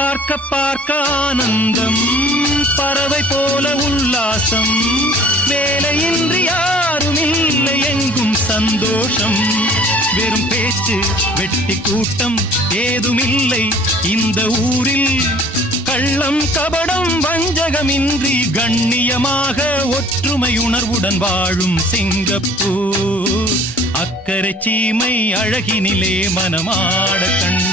பார்க்க பார்க்க ஆனந்தம், பறவை போல உல்லாசம், வேலையின்றி யாரும் இல்லை எங்கும் சந்தோஷம். வெறும் பேச்சு வெட்டி கூட்டம் ஏதுமில்லை இந்த ஊரில். கள்ளம் கபடம் வஞ்சகமின்றி கண்ணியமாக ஒற்றுமை உணர்வுடன் வாழும் சிங்கப்பூர். அக்கரை சீமை அழகினிலே மனமாட கண்